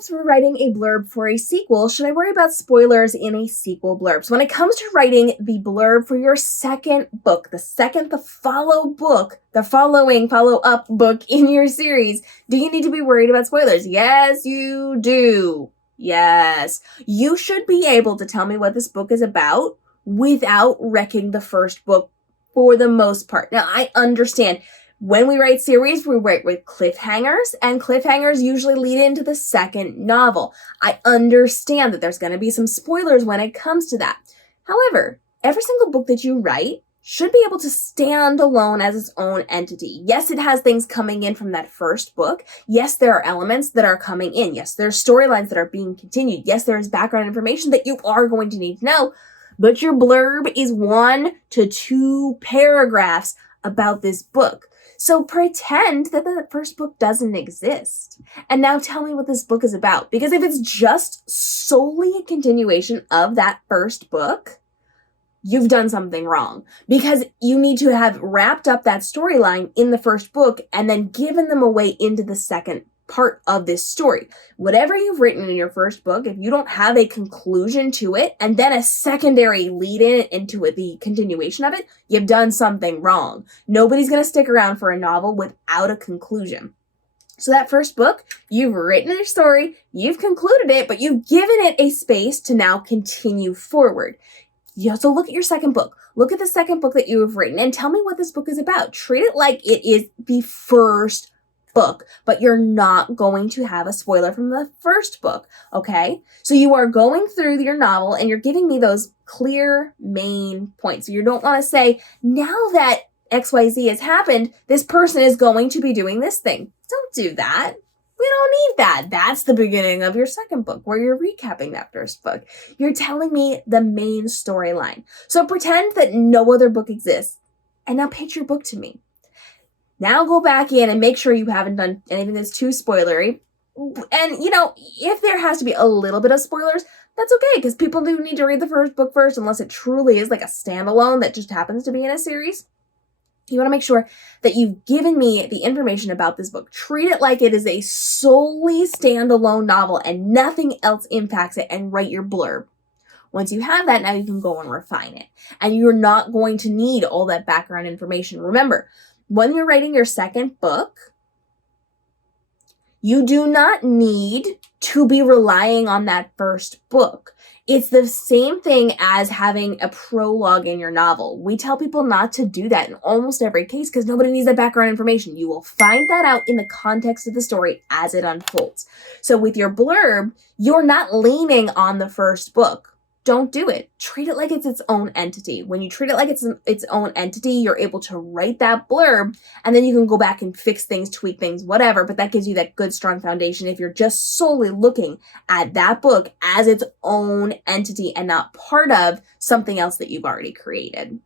tips for writing a blurb for a sequel? Should I worry about spoilers in a sequel blurb? So when it comes to writing the blurb for your second book, the follow-up book in your series, do you need to be worried about spoilers? Yes, you do. Yes. You should be able to tell me what this book is about without wrecking the first book for the most part. Now, I understand when we write series, we write with cliffhangers, and cliffhangers usually lead into the second novel. I understand that there's going to be some spoilers when it comes to that. However, every single book that you write should be able to stand alone as its own entity. Yes, it has things coming in from that first book. Yes, there are elements that are coming in. Yes, there are storylines that are being continued. Yes, there is background information that you are going to need to know. But your blurb is 1 to 2 paragraphs about this book. So pretend that the first book doesn't exist. And now tell me what this book is about. Because if it's just solely a continuation of that first book, you've done something wrong. Because you need to have wrapped up that storyline in the first book and then given them away into the second part of this story. Whatever you've written in your first book, if you don't have a conclusion to it and then a secondary lead in into it, the continuation of it, you've done something wrong. Nobody's going to stick around for a novel without a conclusion. So that first book, you've written your story, you've concluded it, but you've given it a space to now continue forward. You have to look at your second book. Look at the second book that you have written and tell me what this book is about. Treat it like it is the first book, but you're not going to have a spoiler from the first book, okay? So you are going through your novel and you're giving me those clear main points. So you don't want to say, now that XYZ has happened, this person is going to be doing this thing. Don't do that. We don't need that. That's the beginning of your second book where you're recapping that first book. You're telling me the main storyline. So pretend that no other book exists and now pitch your book to me. Now go back in and make sure you haven't done anything that's too spoilery. And, if there has to be a little bit of spoilers, that's okay, because people do need to read the first book first, unless it truly is like a standalone that just happens to be in a series. You want to make sure that you've given me the information about this book. Treat it like it is a solely standalone novel and nothing else impacts it, and write your blurb. Once you have that, now you can go and refine it. And you're not going to need all that background information. Remember, when you're writing your second book, you do not need to be relying on that first book. It's the same thing as having a prologue in your novel. We tell people not to do that in almost every case because nobody needs that background information. You will find that out in the context of the story as it unfolds. So with your blurb, you're not leaning on the first book. Don't do it. Treat it like it's its own entity. When you treat it like it's its own entity, you're able to write that blurb, and then you can go back and fix things, tweak things, whatever, but that gives you that good, strong foundation if you're just solely looking at that book as its own entity and not part of something else that you've already created.